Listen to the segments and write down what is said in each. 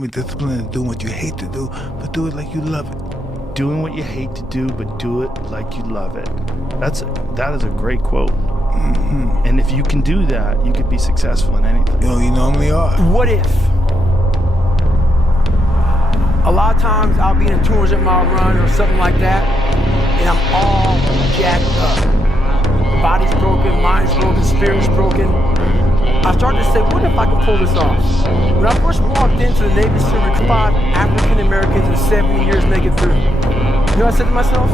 I mean, discipline is doing what you hate to do, but do it like you love it. Doing what you hate to do, but do it like you love it. That is a great quote. Mm-hmm. And if you can do that, you could be successful in anything. You normally are. What if? A lot of times I'll be in a 200-mile run or something like that, and I'm all jacked up. Body's broken, mind's broken, spirit's broken. I started to say, what if I could pull this off? When I first walked into the Navy SEAL Recruit, 5 African Americans in 70 years make it through. You know what I said to myself?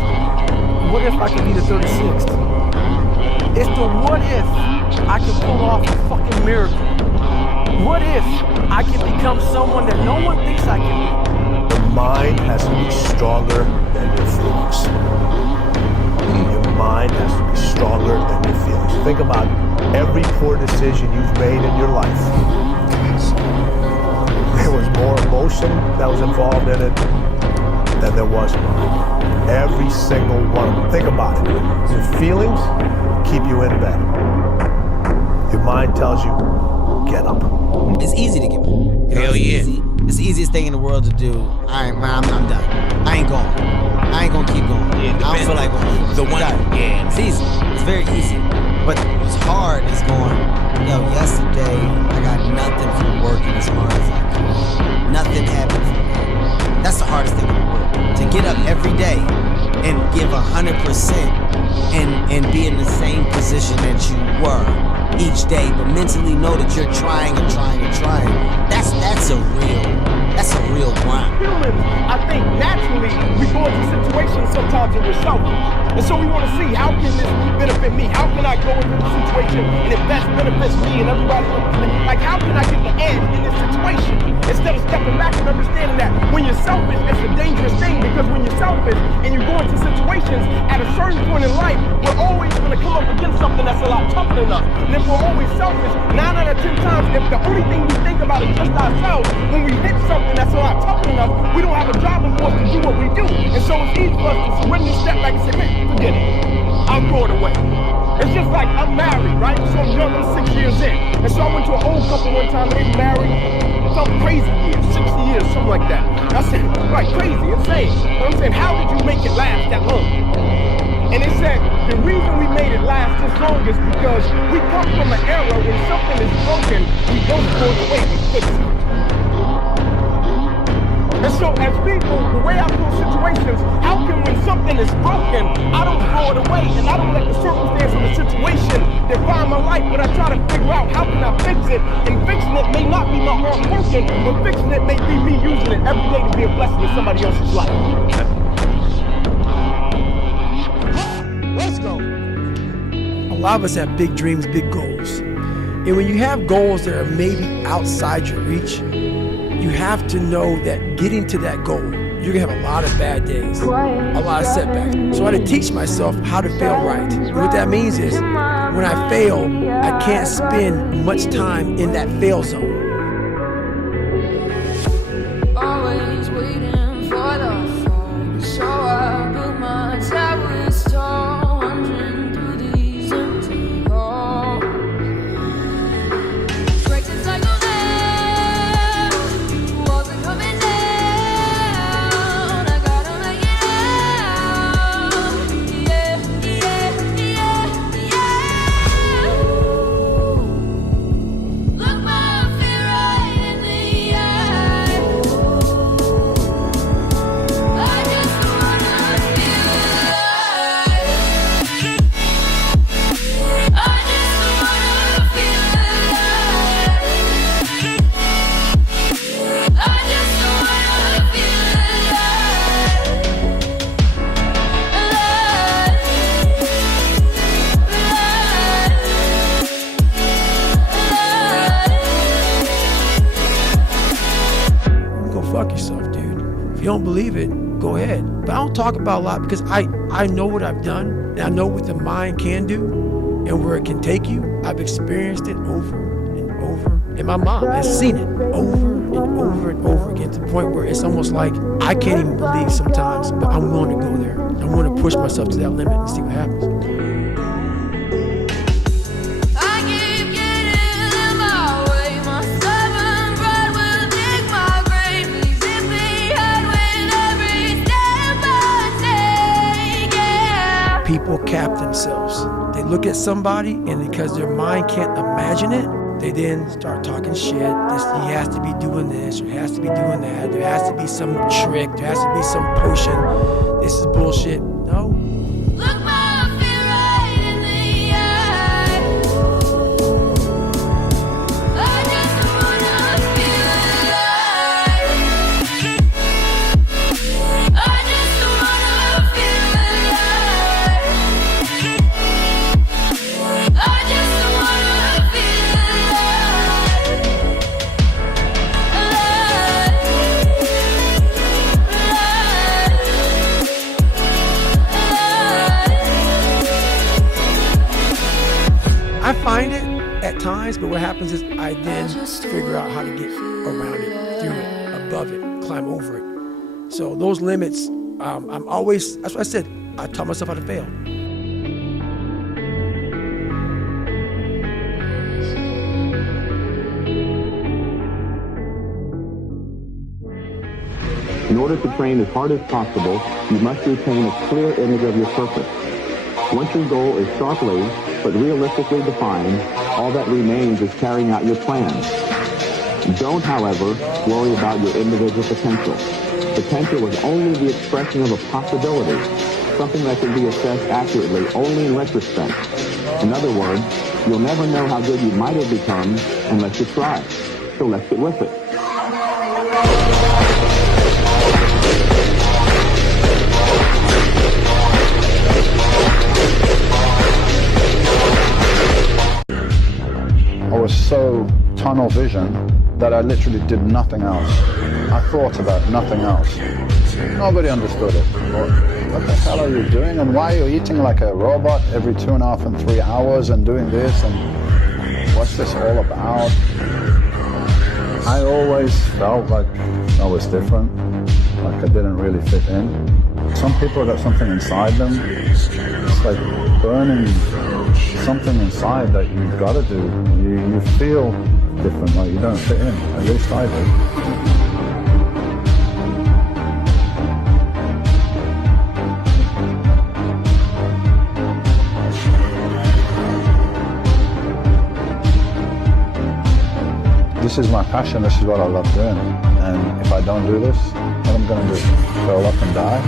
What if I could be the 36th? It's the what if I can pull off a fucking miracle. What if I can become someone that no one thinks I can be? The mind has to be stronger than your feelings. Your mind has to be stronger than your feelings. Think about every poor decision you've made in your life. There was more emotion that was involved in it than there was mind. Every single one of them. Think about it. Your feelings keep you in bed. Your mind tells you, get up. It's easy to give up. Hell yeah. It's the easiest thing in the world to do. I'm done. I ain't going. I ain't gonna keep going. Yeah, I don't feel like going. The one, yeah. It's easy. It's very easy. But what's hard is going, yesterday I got nothing from working as hard as I could. Nothing happened from that. That's the hardest thing in the world. To get up every day and give 100% and be in the same position that you were each day, but mentally know that you're trying and trying and trying. That's a real grind. Humans, I think naturally we go into situations sometimes and we're selfish. And so we want to see, how can this benefit me? How can I go into the situation and it best benefits me and everybody else? Like, how can I get the edge in this situation? Instead of stepping back and understanding that when you're selfish, it's a dangerous thing, because when you're selfish and you go into situations at a certain point in life, we're always going to come up against something that's a lot tougher than us. And if we're always selfish, 9 out of 10 times, if the only thing we think about is just ourselves, when we hit something that's a lot tougher than us, we don't have a driving force to do what we do. And so it's easy for us to surrender, step back and say, man, forget it. I'll throw it away. It's just like, I'm married, right? So I'm young, I'm 6 years in. And so I went to an old couple one time, they were married some crazy years, 60 years, something like that. And I said, right, crazy, insane. But I'm saying, how did you make it last that long? And they said, the reason we made it last this long is because we come from an era when something is broken, we don't throw it away, we fix it. And so as people, the way I feel situations, how can when something is broken, I don't throw it away and I don't let the circumstance of the situation define my life, but I try to figure out how can I fix it, and fixing it may not be my heart broken, but fixing it may be me using it every day to be a blessing to somebody else's life. Let's go. A lot of us have big dreams, big goals. And when you have goals that are maybe outside your reach, you have to know that getting to that goal, you're gonna have a lot of bad days, a lot of setbacks. So I had to teach myself how to fail right. And what that means is, when I fail, I can't spend much time in that fail zone. Always waiting for the phone, so I built my towers tall, wandering through these empty halls. Breaks and cycles. Fuck yourself, dude. If you don't believe it, go ahead. But I don't talk about a lot because I know what I've done, and I know what the mind can do and where it can take you. I've experienced it over and over, and my mom has seen it over and over and over again, to the point where it's almost like I can't even believe sometimes, but I'm willing to go there. I'm willing to push myself to that limit and see what happens. people cap themselves. They look at somebody, and because their mind can't imagine it, they then start talking shit. He has to be doing this, or he has to be doing that. There has to be some trick. There has to be some potion. This is bullshit. No. Look my fear right in the eye. I just wanna feel alive. I just wanna feel alive. I just wanna feel I find it at times, but what happens is I then figure out how to get around it, through it, above it, climb over it. So those limits, I'm always, that's what I said, I taught myself how to fail. In order to train as hard as possible, you must retain a clear image of your purpose. Once your goal is sharply but realistically defined, all that remains is carrying out your plan. Don't, however, worry about your individual potential. Potential is only the expression of a possibility, something that can be assessed accurately only in retrospect. In other words, you'll never know how good you might have become unless you try. So let's get with it. I was so tunnel vision that I literally did nothing else. I thought about nothing else. Nobody understood it. What the hell are you doing, and why are you eating like a robot every 2.5 and 3 hours and doing this, and what's this all about? I always felt like I was different, like I didn't really fit in. Some people got something inside them. It's like burning something inside that you've got to do. You feel different, like you don't fit in. At least I do. This is my passion, this is what I love doing. And if I don't do this, what am I going to do? Curl up and die?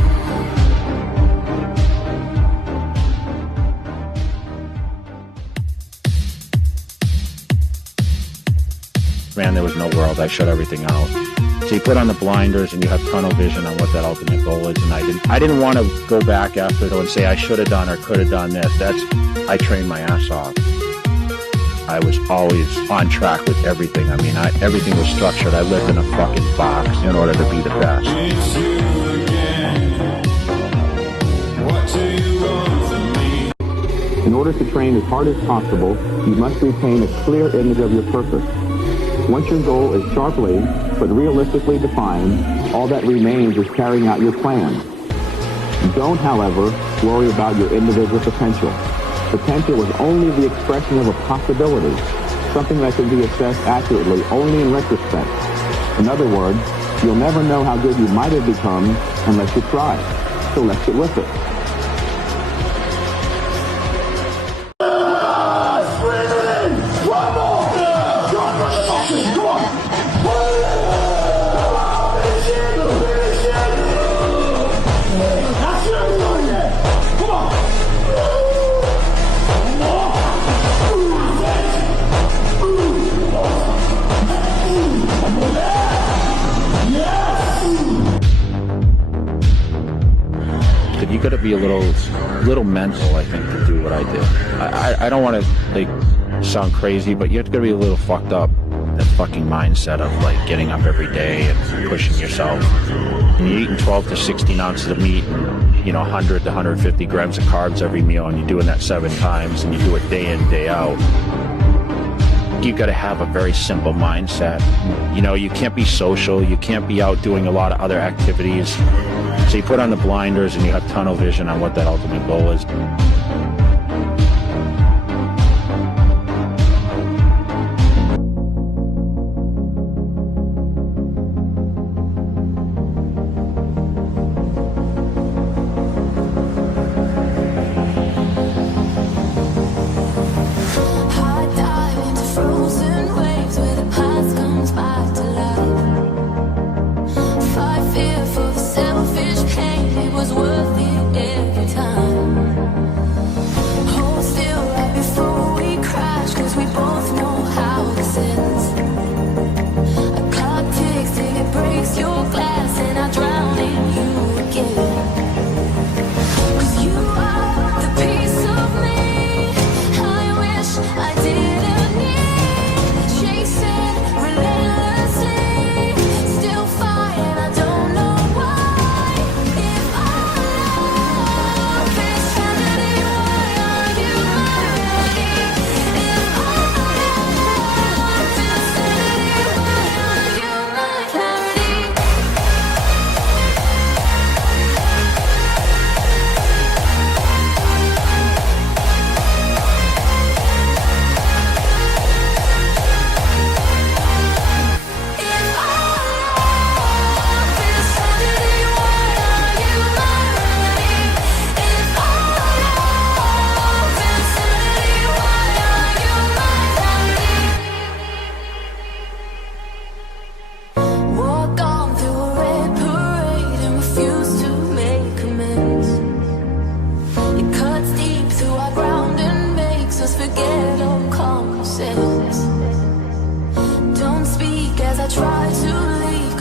Man, there was no world. I shut everything out. So you put on the blinders and you have tunnel vision on what that ultimate goal is. And I didn't want to go back after it and say I should have done or could have done this. I trained my ass off. I was always on track with everything. I mean, everything was structured. I lived in a fucking box in order to be the best. In order to train as hard as possible, you must retain a clear image of your purpose. Once your goal is sharply but realistically defined, all that remains is carrying out your plan. Don't, however, worry about your individual potential. Potential is only the expression of a possibility, something that can be assessed accurately only in retrospect. In other words, you'll never know how good you might have become unless you try. So let's get with it. You got to be a little mental, I think, to do what I did. I don't want to sound crazy, but you have to be a little fucked up. That fucking mindset of getting up every day and pushing yourself. And you're eating 12 to 16 ounces of meat and 100 to 150 grams of carbs every meal, and you're doing that 7 times, and you do it day in, day out. You got to have a very simple mindset. You can't be social. You can't be out doing a lot of other activities. So you put on the blinders and you have tunnel vision on what that ultimate goal is.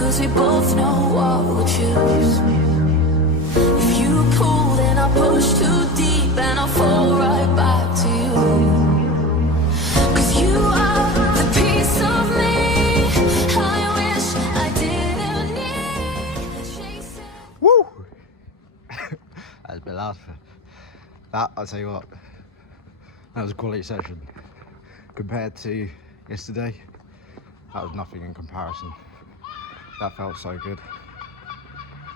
'cause we both know what we'll choose. If you pull, then I push too deep and I'll fall right back to you. 'Cause you are the piece of me I wish I didn't need. Chasing. Woo! That's a bit loud. That, I'll tell you what, that was a quality session. Compared to yesterday, that was nothing in comparison. That felt so good.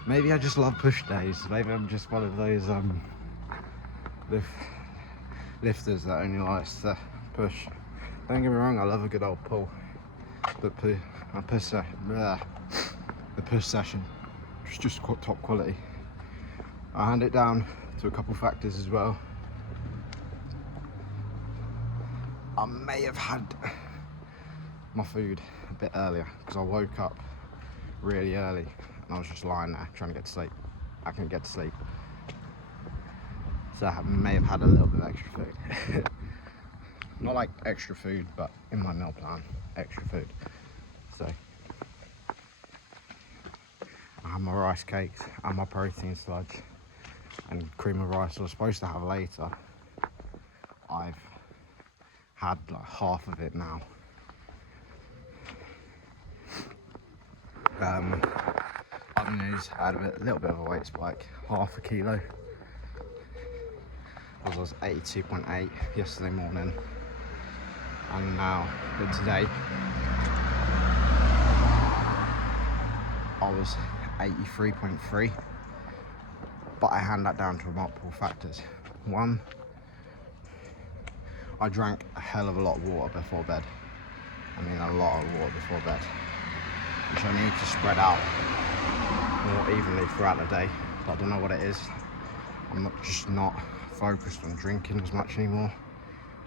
Maybe I just love push days. Maybe I'm just one of those lifters that only likes to push. Don't get me wrong, I love a good old pull. But the push session was just top quality. I hand it down to a couple factors as well. I may have had my food a bit earlier because I woke up really early and I was just lying there trying to get to sleep. I couldn't get to sleep. So I may have had a little bit of extra food. Not like extra food, but in my meal plan, extra food. So I had my rice cakes and my protein sludge and cream of rice I was supposed to have later. I've had like half of it now. Other news, I had a little bit of a weight spike, half a kilo. I was 82.8 yesterday morning, and now today I was 83.3. But I hand that down to multiple factors. One, I drank a hell of a lot of water before bed. I mean a lot of water before bed, which I need to spread out more evenly throughout the day. But I don't know what it is. I'm just not focused on drinking as much anymore.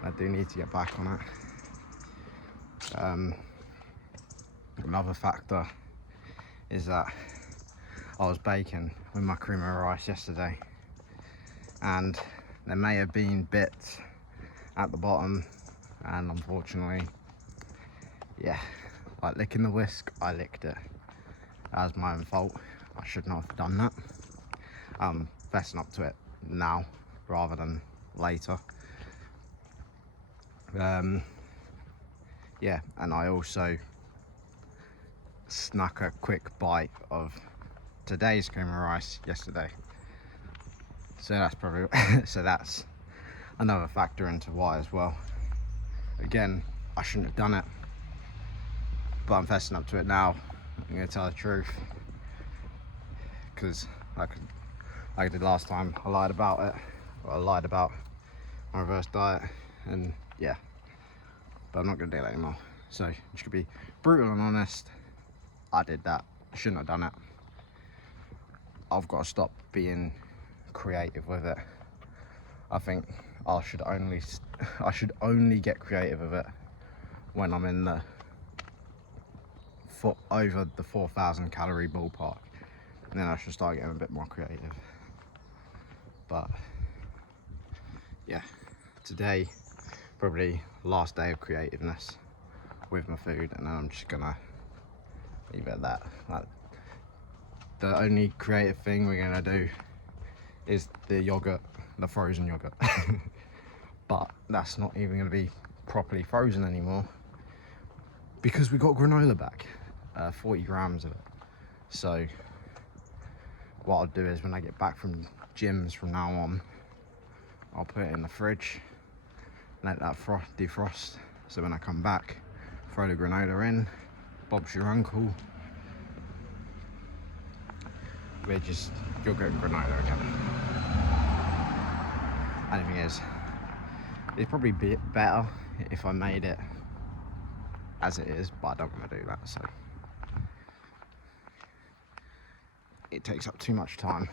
I do need to get back on it. Another factor is that I was baking with my cream of rice yesterday, and there may have been bits at the bottom, and unfortunately, yeah, like licking the whisk, I licked it. That was my own fault. I should not have done that. I'm fessing up to it now rather than later. Yeah, and I also snuck a quick bite of today's cream of rice yesterday. So that's probably so that's another factor into why as well. Again, I shouldn't have done it, but I'm fessing up to it now. I'm gonna tell the truth, because like I did last time, I lied about it. Well, I lied about my reverse diet, and yeah, but I'm not gonna do that anymore. So I'm just gonna be brutal and honest. I did that. I shouldn't have done it. I've got to stop being creative with it. I think I should only get creative with it when I'm in the over the 4,000 calorie ballpark, and then I should start getting a bit more creative. But yeah, today probably last day of creativeness with my food, and then I'm just gonna leave it at that. Like, the only creative thing we're gonna do is the yogurt, the frozen yogurt. But that's not even gonna be properly frozen anymore because we got granola back, 40 grams of it. So what I'll do is when I get back from gyms from now on, I'll put it in the fridge, let that defrost, so when I come back, throw the granola in, Bob's your uncle. We're just yogurt and granola again. And the thing is, it'd probably be better if I made it as it is, but I don't want to do that, so it takes up too much time.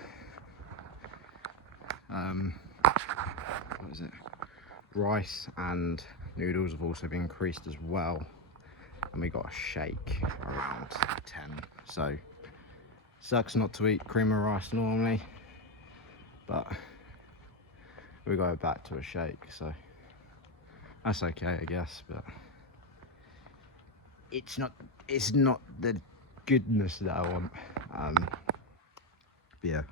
What is it? Rice and noodles have also been increased as well, and we got a shake around 10. So sucks not to eat cream of rice normally, but we go back to a shake, so that's okay, I guess. But it's not the goodness that I want. Yeah.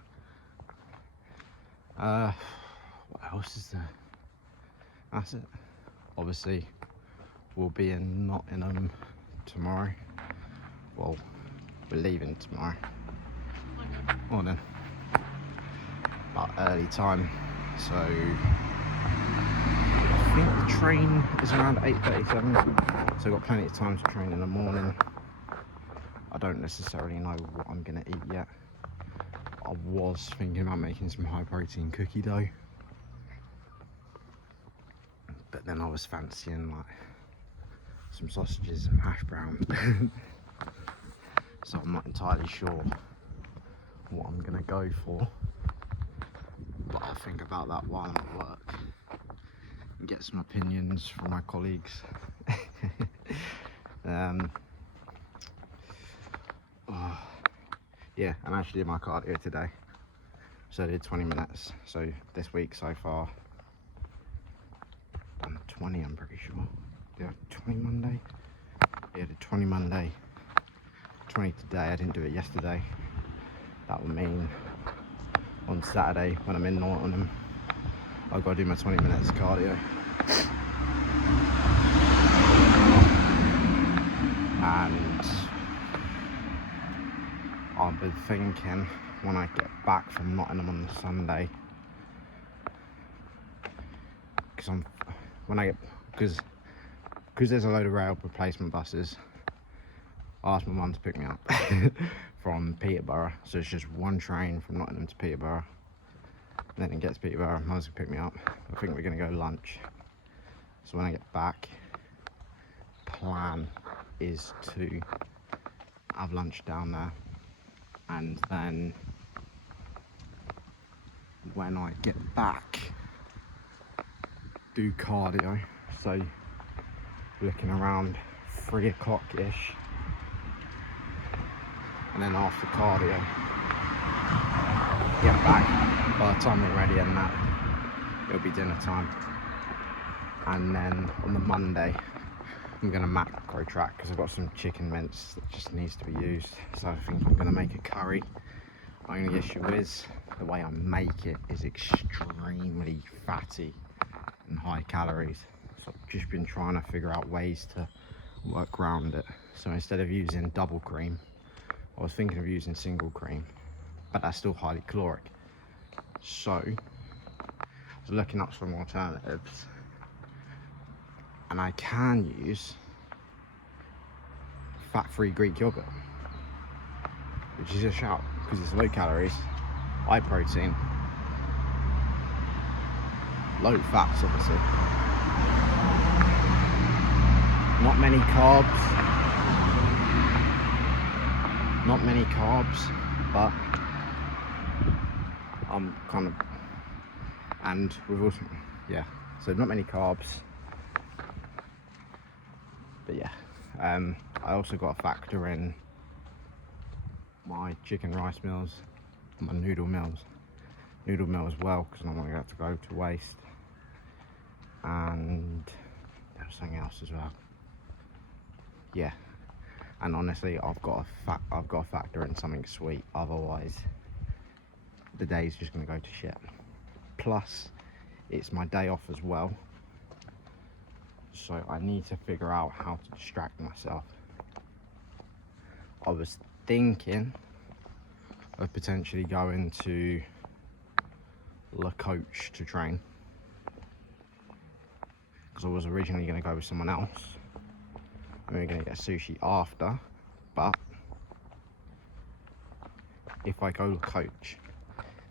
What else is there? That's it. Obviously, we'll be in Nottingham tomorrow. Well, we're leaving tomorrow morning, about early time. So I think the train is around 8:37. So I've got plenty of time to train in the morning. I don't necessarily know what I'm gonna eat yet. I was thinking about making some high protein cookie dough, but then I was fancying like some sausages and hash browns. So I'm not entirely sure what I'm gonna go for, but I'll think about that while I'm at work and get some opinions from my colleagues. Yeah, I'm actually doing my cardio today, so I did 20 minutes. So this week so far, done 20, I'm pretty sure. Did I 20 Monday? Yeah, I did 20 Monday, 20 today. I didn't do it yesterday. That would mean on Saturday when I'm in Nottingham, I've got to do my 20 minutes cardio. And I've been thinking when I get back from Nottingham on the Sunday, because there's a load of rail replacement buses. I asked my mum to pick me up from Peterborough, so it's just one train from Nottingham to Peterborough. And then it gets to Peterborough, mum's gonna pick me up. I think we're gonna go lunch. So when I get back, plan is to have lunch down there, and then when I get back, do cardio. So looking around 3 o'clock ish, and then after cardio, get back. By the time we're ready and that, it'll be dinner time. And then on the Monday, I'm gonna macro track because I've got some chicken mince that just needs to be used. So I think I'm gonna make a curry. My only issue is the way I make it is extremely fatty and high calories. So I've just been trying to figure out ways to work around it. So instead of using double cream, I was thinking of using single cream, but that's still highly caloric. So I was looking up some alternatives, and I can use fat-free Greek yogurt, which is a shout because it's low calories, high protein, low fats obviously, not many carbs, but I'm kind of, and we've also, yeah, so not many carbs, but yeah, I also got to factor in my chicken rice meals, my noodle meal as well, because I don't want to go to waste. And there was something else as well. Yeah, and honestly, I've got to factor in something sweet, otherwise the day's just going to go to shit. Plus, it's my day off as well, so I need to figure out how to distract myself. I was thinking of potentially going to La Coach to train, because I was originally going to go with someone else and we were going to get sushi after, but if I go La Coach,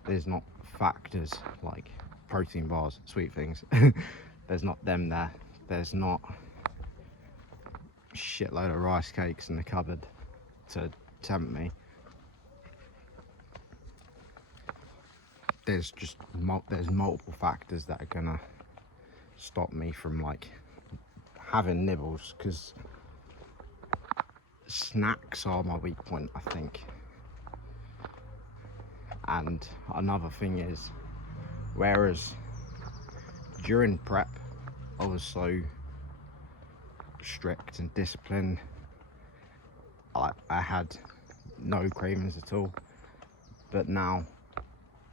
there's not factors like protein bars, sweet things. There's not them there. There's not a shitload of rice cakes in the cupboard to tempt me. There's multiple factors that are gonna stop me from like having nibbles, because snacks are my weak point, I think. And another thing is, whereas during prep I was so strict and disciplined, I had no cravings at all. But now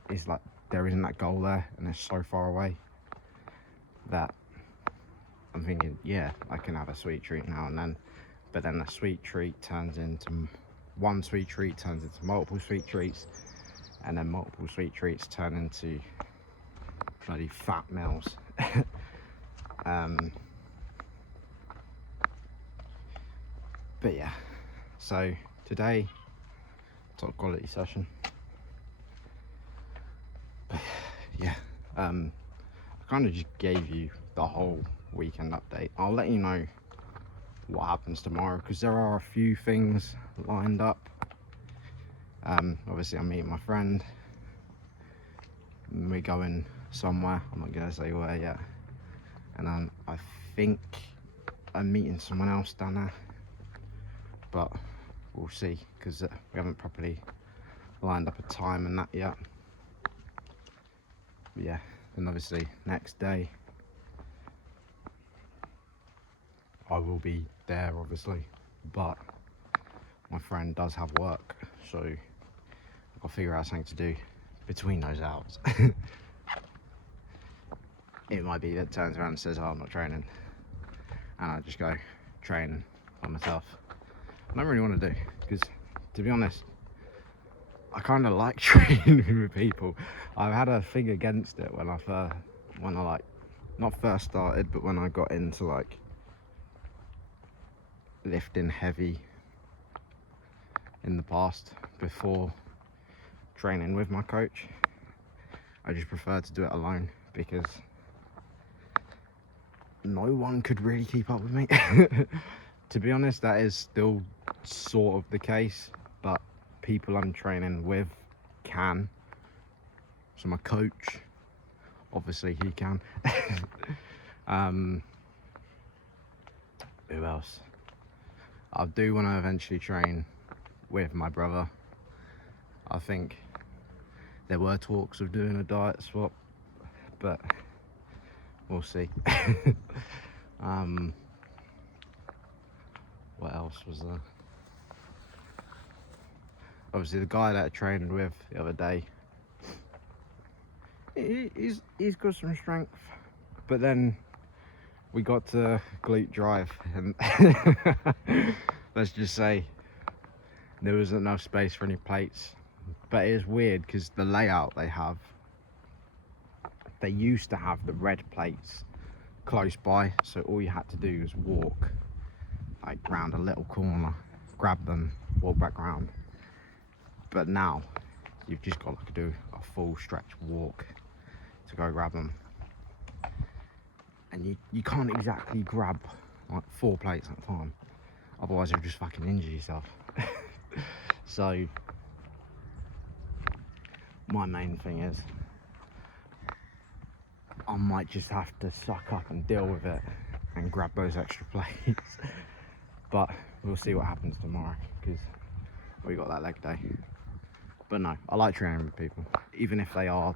it's like there isn't that goal there, and it's so far away that I'm thinking, yeah, I can have a sweet treat now and then. But then the sweet treat turns into one sweet treat turns into multiple sweet treats, and then multiple sweet treats turn into bloody fat meals. But yeah, so today, top quality session. But yeah, I kind of just gave you the whole weekend update. I'll let you know what happens tomorrow, because there are a few things lined up. Obviously I'm meeting my friend, we're going somewhere, I'm not gonna say where yet, and then I think I'm meeting someone else down there, but we'll see, because we haven't properly lined up a time and that yet. But yeah, and obviously next day I will be there, obviously, but my friend does have work, so I've got to figure out something to do between those hours. It might be that it turns around and says, oh, I'm not training, and I just go train by myself. I don't really want to do, because to be honest, I kind of like training with people. I've had a thing against it when I like, not first started, but when I got into like lifting heavy in the past, before training with my coach. I just prefer to do it alone, because no one could really keep up with me. To be honest, that is still sort of the case, but people I'm training with can. So my coach, obviously he can. Who else? I do want to eventually train with my brother. I think there were talks of doing a diet swap, but we'll see. What else was there? Obviously the guy that I trained with the other day, he's got some strength, but then we got to glute drive, and let's just say there wasn't enough space for any plates. But it is weird, because the layout they used to have the red plates close by, so all you had to do was walk like round a little corner, grab them, walk back round. But now you've just got to do a full stretch walk to go grab them, and you can't exactly grab like 4 plates at a time, otherwise you'll just fucking injure yourself. So my main thing is I might just have to suck up and deal with it and grab those extra plates. But we'll see what happens tomorrow, because we got that leg day. But no, I like training with people, even if they are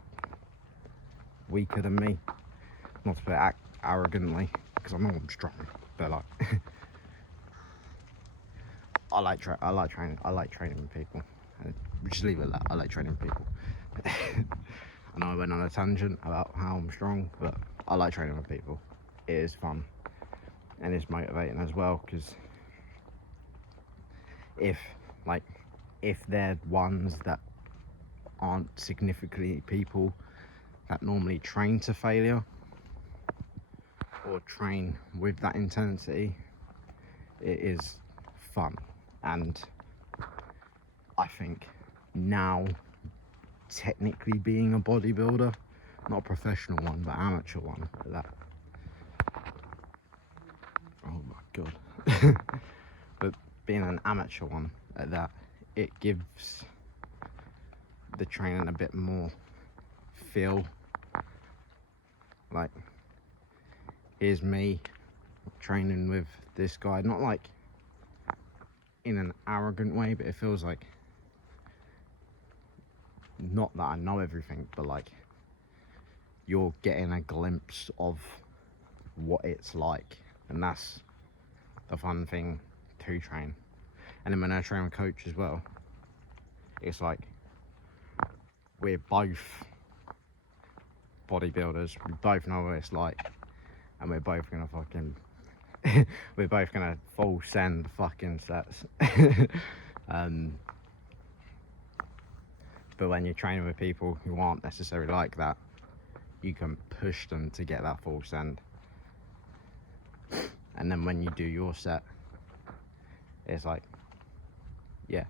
weaker than me. Not to put it arrogantly, because I know I'm strong, but like I like training with people. Just leave it at that. I like training with people. I know I went on a tangent about how I'm strong, but I like training with people. It is fun and it's motivating as well, because if they're ones that aren't significantly people that normally train to failure or train with that intensity, it is fun. And I think now, technically being a bodybuilder, not a professional one but amateur one at that, oh my god, but being an amateur one at that, it gives the training a bit more feel. Like, here's me training with this guy, not like in an arrogant way, but it feels like, not that I know everything, but like you're getting a glimpse of what it's like, and that's the fun thing to train. And then when I train with coach as well, it's like we're both bodybuilders, we both know what it's like, and we're both gonna fucking we're both gonna full send fucking sets. But when you're training with people who aren't necessarily like that, you can push them to get that full send, and then when you do your set, it's like, yeah,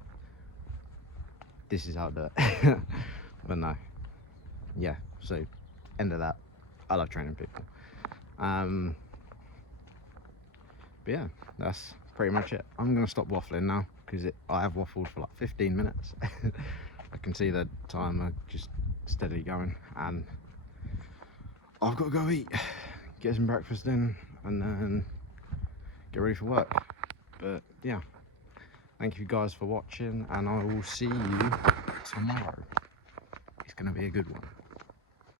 this is how to do it. But no, yeah, so end of that. I love training people. But yeah, that's pretty much it. I'm gonna stop waffling now because I have waffled for like 15 minutes. I can see the timer just steadily going, and I've got to go eat, get some breakfast in, and then get ready for work. But yeah, thank you guys for watching, and I will see you tomorrow. It's gonna be a good one.